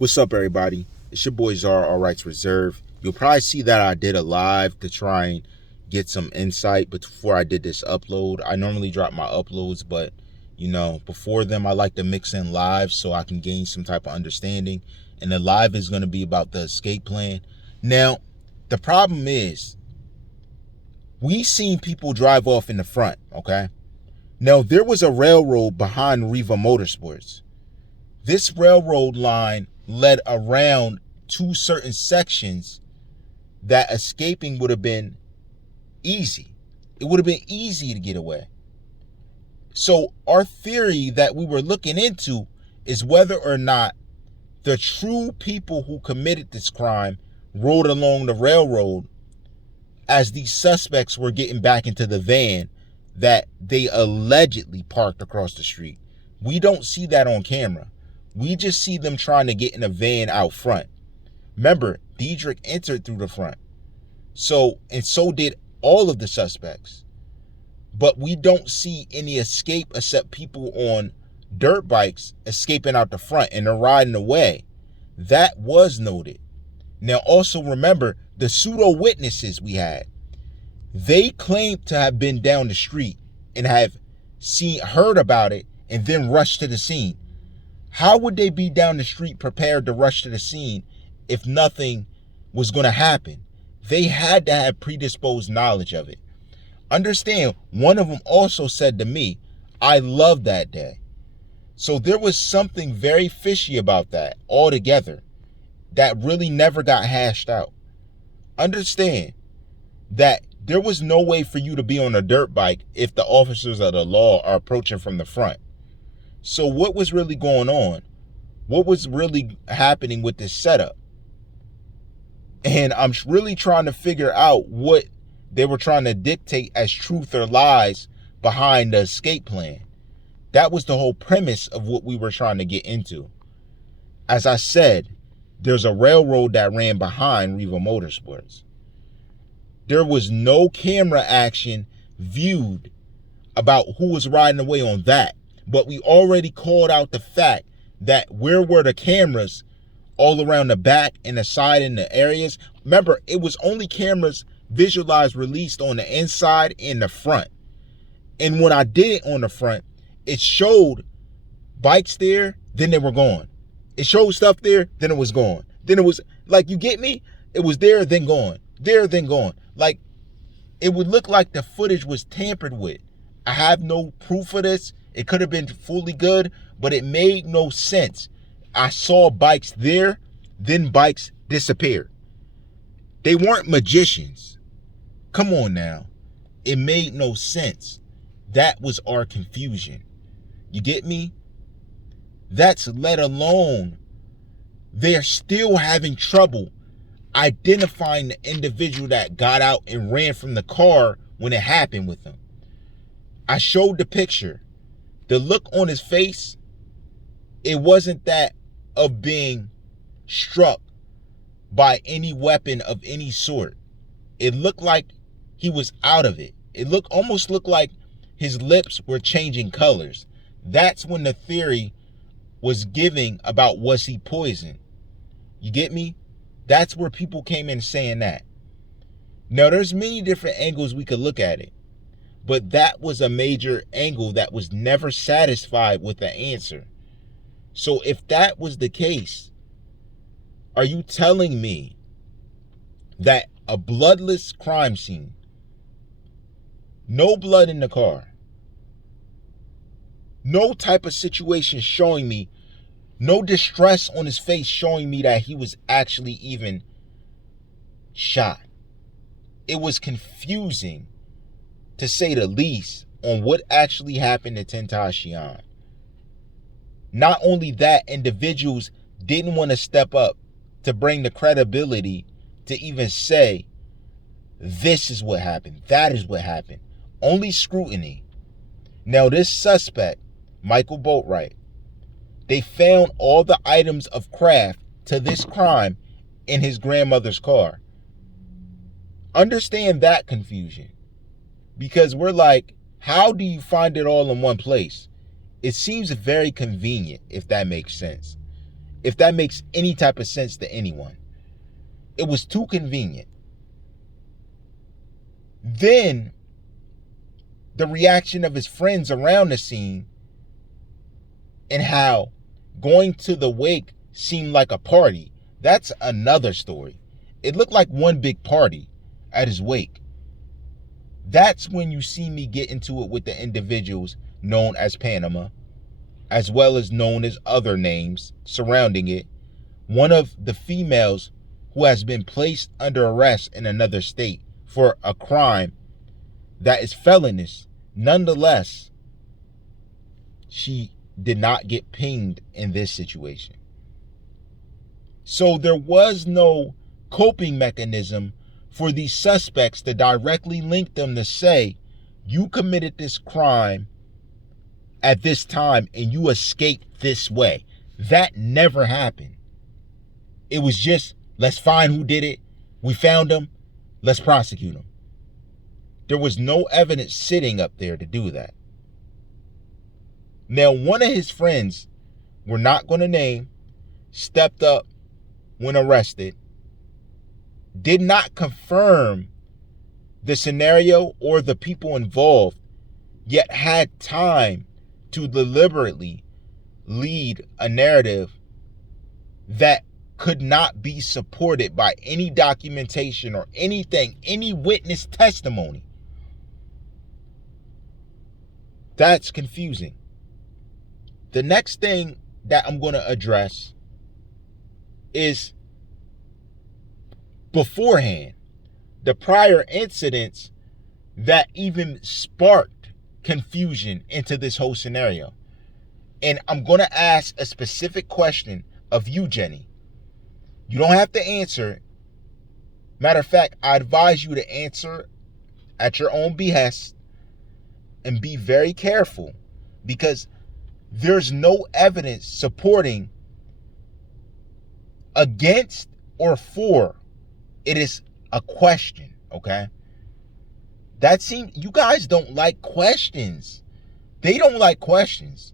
What's up, everybody? It's your boy Zara, All Rights Reserved. You'll probably see that I did a live to try and get some insight before I did this upload. I normally drop my uploads, but before them, I like to mix in live so I can gain some type of understanding. And the live is going to be about the escape plan. Now, the problem is, we seen people drive off in the front, okay? Now, there was a railroad behind Riva Motorsports. This railroad line led around two certain sections that escaping would have been easy. It would have been easy to get away. So our theory that we were looking into is whether or not the true people who committed this crime rode along the railroad as these suspects were getting back into the van that they allegedly parked across the street. We don't see that on camera. We just see them trying to get in a van out front. Remember, Diedrich entered through the front. So did all of the suspects. But we don't see any escape except people on dirt bikes escaping out the front and they're riding away. That was noted. Now also remember the pseudo witnesses we had. They claimed to have been down the street and have heard about it and then rushed to the scene. How would they be down the street prepared to rush to the scene if nothing was going to happen? They had to have predisposed knowledge of it. Understand, one of them also said to me, I love that day. So there was something very fishy about that altogether that really never got hashed out. Understand that there was no way for you to be on a dirt bike if the officers of the law are approaching from the front. So what was really going on? What was really happening with this setup? And I'm really trying to figure out what they were trying to dictate as truth or lies behind the escape plan. That was the whole premise of what we were trying to get into. As I said, there's a railroad that ran behind Riva Motorsports. There was no camera action viewed about who was riding away on that. But we already called out the fact that where were the cameras all around the back and the side and the areas. Remember, it was only cameras visualized released on the inside and the front. And when I did it on the front, it showed bikes there, then they were gone. It showed stuff there, then it was gone. Then it was, like, you get me? It was there, then gone. There, then gone. Like, it would look like the footage was tampered with. I have no proof of this. It could have been fully good, but it made no sense. I saw bikes there, then bikes disappeared. They weren't magicians. Come on now. It made no sense. That was our confusion. You get me? That's let alone they're still having trouble identifying the individual that got out and ran from the car when it happened with them. I showed the picture. The look on his face, it wasn't that of being struck by any weapon of any sort. It looked like he was out of it. It almost looked like his lips were changing colors. That's when the theory was giving about was he poisoned. You get me? That's where people came in saying that. Now, there's many different angles we could look at it. But that was a major angle that was never satisfied with the answer. So if that was the case, are you telling me that a bloodless crime scene, no blood in the car, no type of situation showing me, no distress on his face showing me that he was actually even shot? It was confusing, to say the least, on what actually happened to Tentacion. Not only that, individuals didn't want to step up to bring the credibility to even say, this is what happened, that is what happened. Only scrutiny. Now this suspect, Michael Boatwright, they found all the items of craft to this crime in his grandmother's car. Understand that confusion. Because we're like, how do you find it all in one place? It seems very convenient, if that makes sense. if that makes any type of sense to anyone. It was too convenient. Then the reaction of his friends around the scene and how going to the wake seemed like a party, that's another story. It looked like one big party at his wake. That's when you see me get into it with the individuals known as Panama, as well as known as other names surrounding it. One of the females who has been placed under arrest in another state for a crime that is felonious. Nonetheless, she did not get pinged in this situation. So there was no coping mechanism for these suspects to directly link them to say, you committed this crime at this time and you escaped this way. That never happened. It was just, let's find who did it. We found him. Let's prosecute him. There was no evidence sitting up there to do that. Now, one of his friends, we're not going to name, stepped up when arrested, did not confirm the scenario or the people involved, yet had time to deliberately lead a narrative that could not be supported by any documentation or anything, any witness testimony. That's confusing. The next thing that I'm going to address is beforehand, the prior incidents that even sparked confusion into this whole scenario. And I'm going to ask a specific question of you, Jenny. You don't have to answer. Matter of fact, I advise you to answer at your own behest and be very careful, because there's no evidence supporting against or for. It is a question, okay? That seems, you guys don't like questions. They don't like questions.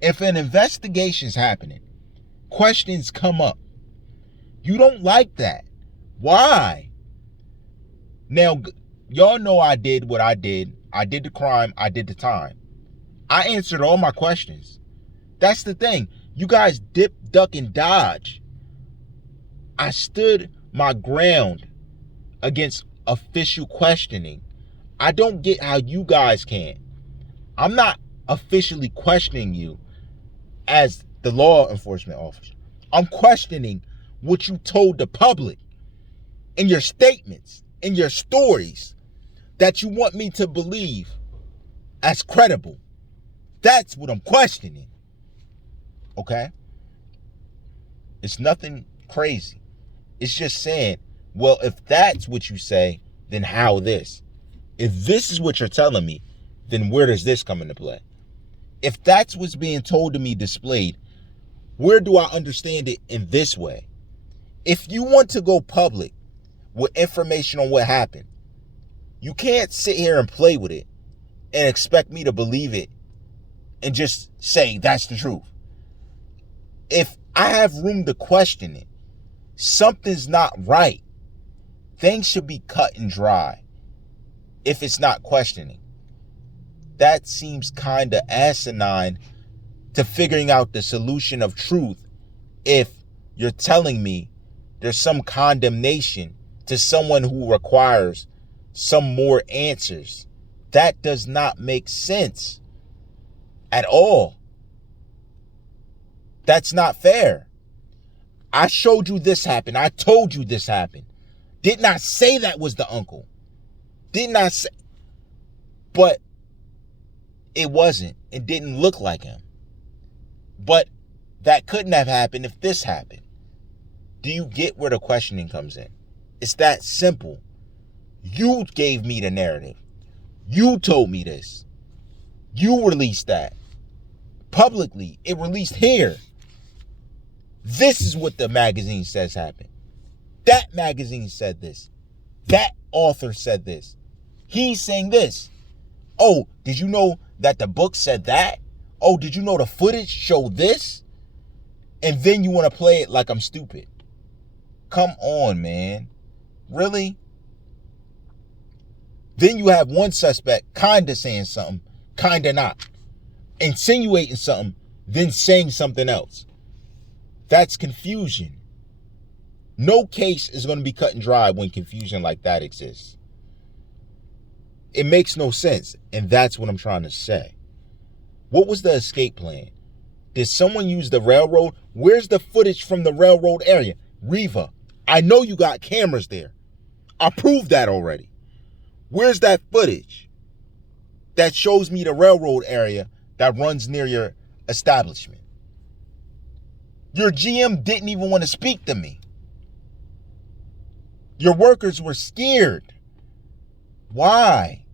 If an investigation's happening, questions come up. You don't like that. Why? Now, y'all know I did what I did. I did the crime. I did the time. I answered all my questions. That's the thing. You guys dip, duck, and dodge. I stood my ground against official questioning. I don't get how you guys can. I'm not officially questioning you as the law enforcement officer. I'm questioning what you told the public in your statements, in your stories, that you want me to believe as credible. That's what I'm questioning. Okay? It's nothing crazy. It's just saying, well, if that's what you say, then how this? If this is what you're telling me, then where does this come into play? If that's what's being told to me displayed, where do I understand it in this way? If you want to go public with information on what happened, you can't sit here and play with it and expect me to believe it and just say that's the truth. If I have room to question it, something's not right. Things should be cut and dry if it's not questioning. That seems kind of asinine to figuring out the solution of truth if you're telling me there's some condemnation to someone who requires some more answers. That does not make sense at all. That's not fair. I showed you this happened. I told you this happened. Did not say that was the uncle. Did not say. But it wasn't. It didn't look like him. But that couldn't have happened if this happened. Do you get where the questioning comes in? It's that simple. You gave me the narrative. You told me this. You released that. Publicly, it released here. This is what the magazine says happened. That magazine said this. That author said this. He's saying this. Oh, did you know that the book said that? Oh, did you know the footage showed this? And then you want to play it like I'm stupid. Come on, man. Really? Then you have one suspect kind of saying something, kind of not. Insinuating something, then saying something else. That's confusion. No case is going to be cut and dry when confusion like that exists. It makes no sense, and that's what I'm trying to say. What was the escape plan? Did someone use the railroad? Where's the footage from the railroad area? Riva, I know you got cameras there. I proved that already. Where's that footage that shows me the railroad area that runs near your establishment? Your GM didn't even want to speak to me. Your workers were scared. Why?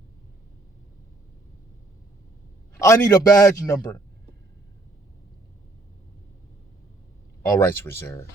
I need a badge number. All rights reserved.